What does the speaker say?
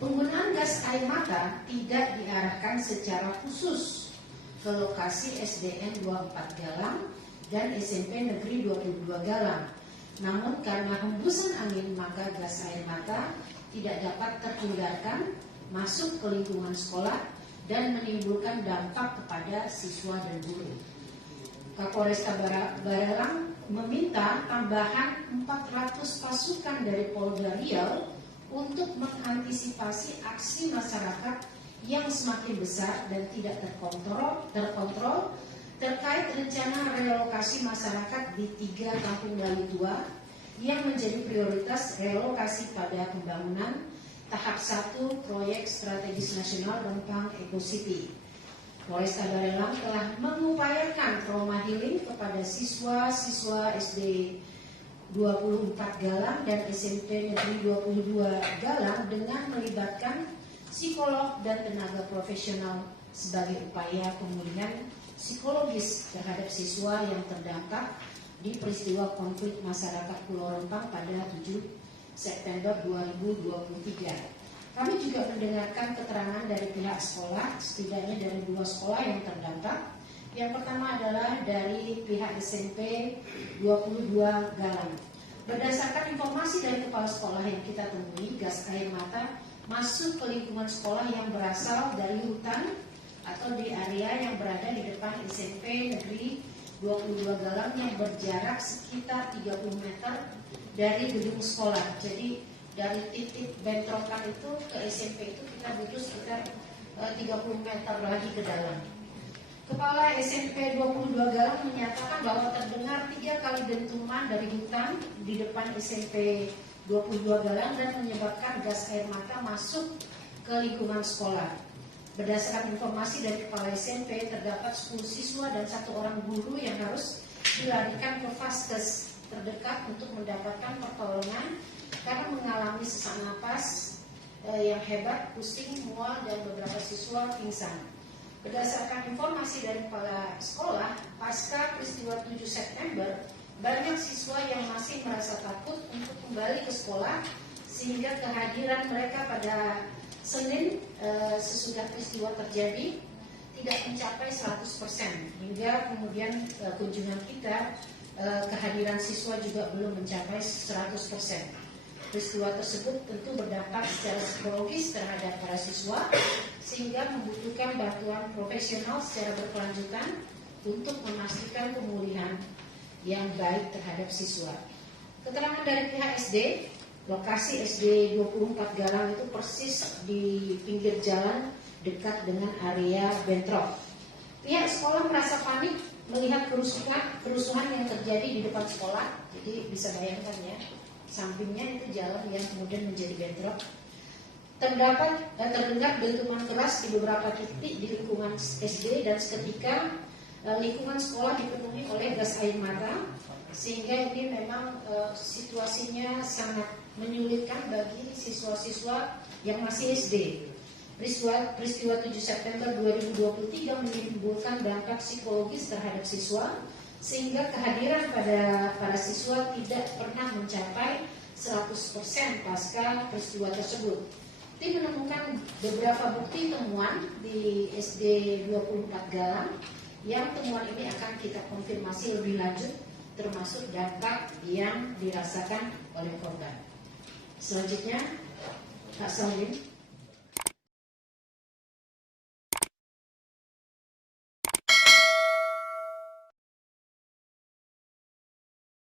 Penggunaan gas air mata tidak diarahkan secara khusus ke lokasi SDN 24 Galang dan SMP Negeri 22 Galang. Namun karena hembusan angin maka gas air mata tidak dapat terhindarkan masuk ke lingkungan sekolah dan menimbulkan dampak kepada siswa dan guru. Kapolresta Barelang meminta tambahan 400 pasukan dari Polda Riau untuk mengantisipasi aksi masyarakat yang semakin besar dan tidak terkontrol terkait rencana relokasi masyarakat di 3 kampung Melayu tua yang menjadi prioritas relokasi pada pembangunan tahap 1 proyek strategis nasional Rempang Eco City. Polresta Barelang telah mengupayakan trauma healing kepada siswa-siswa SD 24 Galang dan SMP Negeri 22 Galang dengan melibatkan psikolog dan tenaga profesional sebagai upaya pemulihan psikologis terhadap siswa yang terdampak di peristiwa konflik masyarakat Pulau Rempang pada 7 September 2023. Kami juga mendengarkan keterangan dari pihak sekolah, setidaknya dari 2 sekolah yang terdampak. Yang pertama adalah dari pihak SMP 22 Galang. Berdasarkan informasi dari kepala sekolah yang kita temui, gas air mata masuk ke lingkungan sekolah yang berasal dari hutan atau di area yang berada di depan SMP Negeri 22 Galang yang berjarak sekitar 30 meter dari gedung sekolah. Jadi dari titik bentrokan itu ke SMP itu kita butuh sekitar 30 meter lagi ke dalam. Kepala SMP 22 Galang menyatakan bahwa terdengar 3 kali dentuman dari hutan di depan SMP 22 Galang dan menyebabkan gas air mata masuk ke lingkungan sekolah. Berdasarkan informasi dari kepala SMP, terdapat 10 siswa dan 1 orang guru yang harus dilarikan ke vaskes terdekat untuk mendapatkan pertolongan karena mengalami sesak napas yang hebat, pusing, mual, dan beberapa siswa pingsan. Berdasarkan informasi dari kepala sekolah, pasca peristiwa 7 September, banyak siswa yang masih merasa takut untuk kembali ke sekolah sehingga kehadiran mereka pada Senin sesudah peristiwa terjadi tidak mencapai 100%. Hingga kemudian kunjungan kita, kehadiran siswa juga belum mencapai 100%. Peristiwa tersebut tentu berdampak secara psikologis terhadap para siswa sehingga membutuhkan bantuan profesional secara berkelanjutan untuk memastikan pemulihan yang baik terhadap siswa. Keterangan dari pihak SD, lokasi SD 24 Galang itu persis di pinggir jalan dekat dengan area bentrok. Pihak sekolah merasa panik melihat kerusuhan yang terjadi di depan sekolah. Jadi bisa bayangkan ya, sampingnya itu jalan yang kemudian menjadi bentrok. Terdengar dentuman keras di beberapa titik di lingkungan SD dan seketika lingkungan sekolah dipenuhi oleh gas air mata sehingga ini memang situasinya sangat menyulitkan bagi siswa-siswa yang masih SD. Peristiwa 7 September 2023 menimbulkan dampak psikologis terhadap siswa sehingga kehadiran pada para siswa tidak pernah mencapai 100% pasca peristiwa tersebut. Tim menemukan beberapa bukti temuan di SD 24 Galang yang temuan ini akan kita konfirmasi lebih lanjut termasuk dampak yang dirasakan oleh korban. Selanjutnya, Pak Salim.